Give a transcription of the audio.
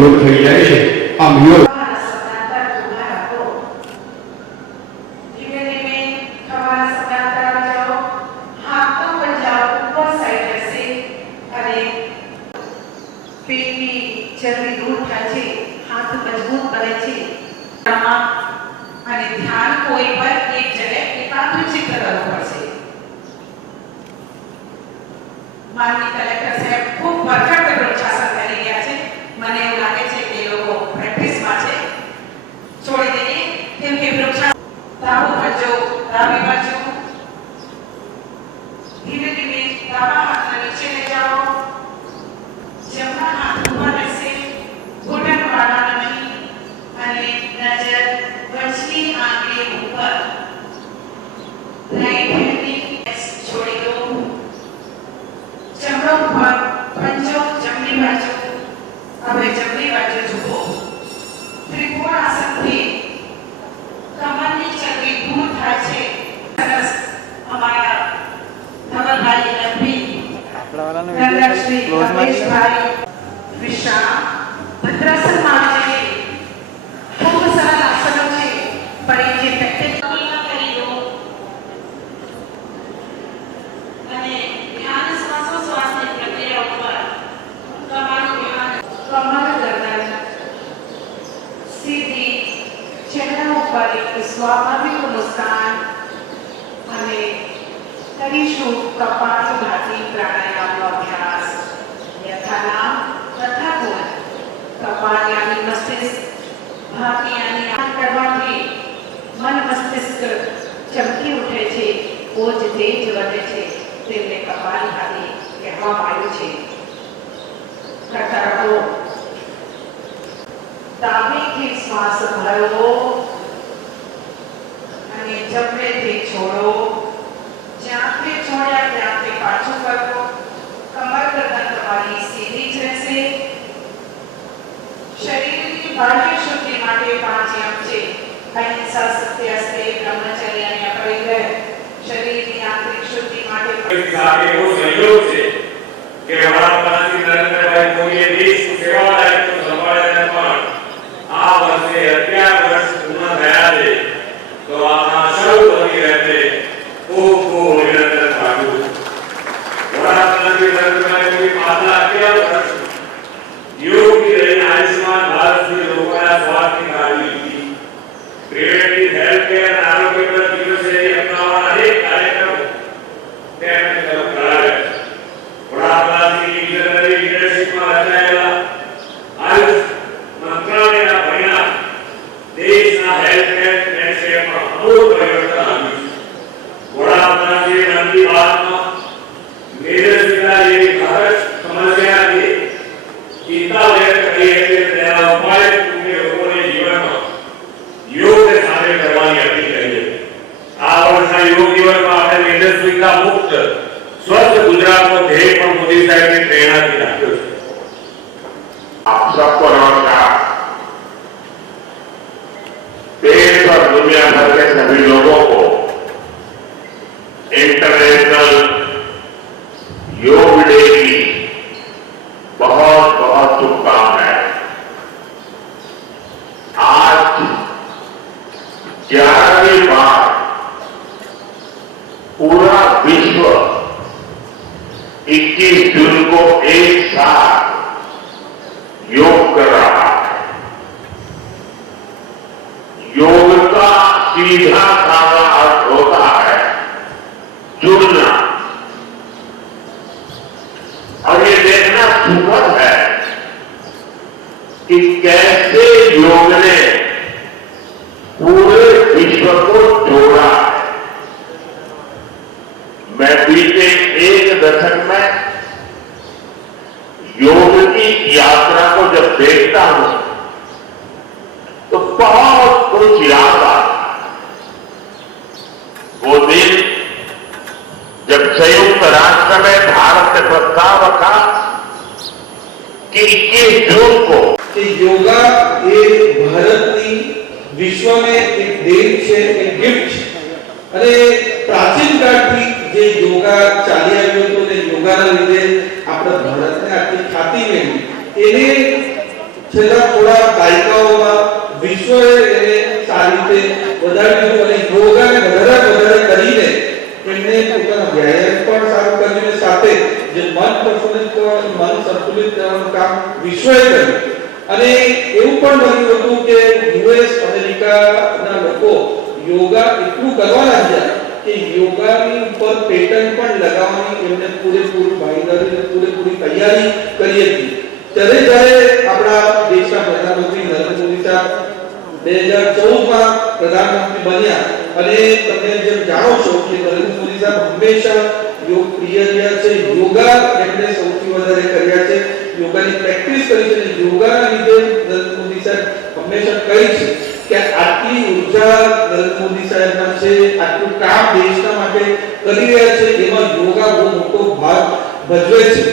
દૂર થઈ જાય છે આમ યોગ તમારા સદાચાર ઉભા રાખો. ધીમે ધીમે તમારા સદાચાર આવી જાઓ. હાથનો પંજાબ ઉપર સાઈડ રહેશે અને પેટની ચરબી દૂર થાય છે હાથ મજબૂત બને છે આમાં અને ધ્યાન કોઈ પર એક જગ્યાએ એકાગ્રચિત્ત કરવું પડશે માનની કલેક્ટર સાહેબ કરીશું કપાલભાતી પ્રાણાયામનો અભ્યાસ યથા નામ તથા ગુણ કપાલ યાની મસ્તિષ્ક ભાતી યાની આમ કરવાથી મન મસ્તિષ્ક ચમકી ઉઠે છે ઓજ તેજ વધે છે તેમને કપાલભાતી કહેવામાં આવ્યું છે કરતા રહો ડાબેથી શ્વાસ ભરવો અને જમણેથી છોડો જ્યાંથી છોડ્યા ત્યાંથી પાછું કરવો કમર ગરદન તમારી સીધી જ રહેશે શરીરની બાહ્ય શુદ્ધિ માટે પાંચ યમ છે અહિંસા સત્ય અસ્તે બ્રહ્મચર્ય અને અપરિગ્રહ શરીરની આંતરિક શુદ્ધિ માટે એક સાથે એવો સહયોગ છે સ્વસ્થ ગુજરાતનો ધ્યેય પણ મોદી સાહેબની પ્રેરણાથી રાખ્યો 21 जून को एक साथ योग कर रहा है। योग का सीधा साधा अर्थ होता है जुड़ना। और ये देखना सुखद है कि कैसे योग ने पूरे विश्व को जोड़ा है। मैं बीते दर्शन में योग की यात्रा को जब देखता हूँ तो बहुत कुछ याद आता वो दिन जब संयुक्त राष्ट्र में भारत ने प्रस्ताव रखा कि इक्कीस जून को योगा एक भारत की विश्व में एक देश થોડા દાયકાઓમાં વિશ્વએ એને સારી રીતે વધાર્યું અને યોગાને વધારે વધારે કરીને એમને પોતાના વ્યાયામ પણ સારું કર્યું અને સાથે જે મન પ્રફુલ્લિત કરવાનું મન સંતુલિત કરવાનું કામ વિશ્વએ કર્યું. અને એવું પણ બન્યું હતું કે યુએસ, અમેરિકાના લોકો યોગા એટલું કરવા લાગ્યા કે યોગાની ઉપર પેટર્ન પણ લગાવવાની એમને પૂરેપૂરી ભાગીદારી પૂરેપૂરી તૈયારી કરી હતી. ત્યારે જ્યારે આપણા દેશના પ્રધાનમંત્રી નરેન્દ્ર મોદી સાહેબ બે હજાર ચૌદમાં પ્રધાનમંત્રી બન્યા. અને તમે જેમ જાણો છો કે નરેન્દ્ર મોદી સાહેબ હંમેશા યોગ પ્રિય રહ્યા છે, યોગા એમને સૌથી વધારે કર્યા છે. યોગાની પ્રેક્ટિસ કરી છે યોગાના લીધે નરેન્દ્ર મોદી સાહેબ હંમેશા કહે છે કે આટલી ઊર્જા નરેન્દ્ર મોદી સાહેબમાં છે, આટલું કામ દેશના માટે કરી રહ્યા છે, એમાં યોગા બહુ મોટો ભાગ ભજવે છે.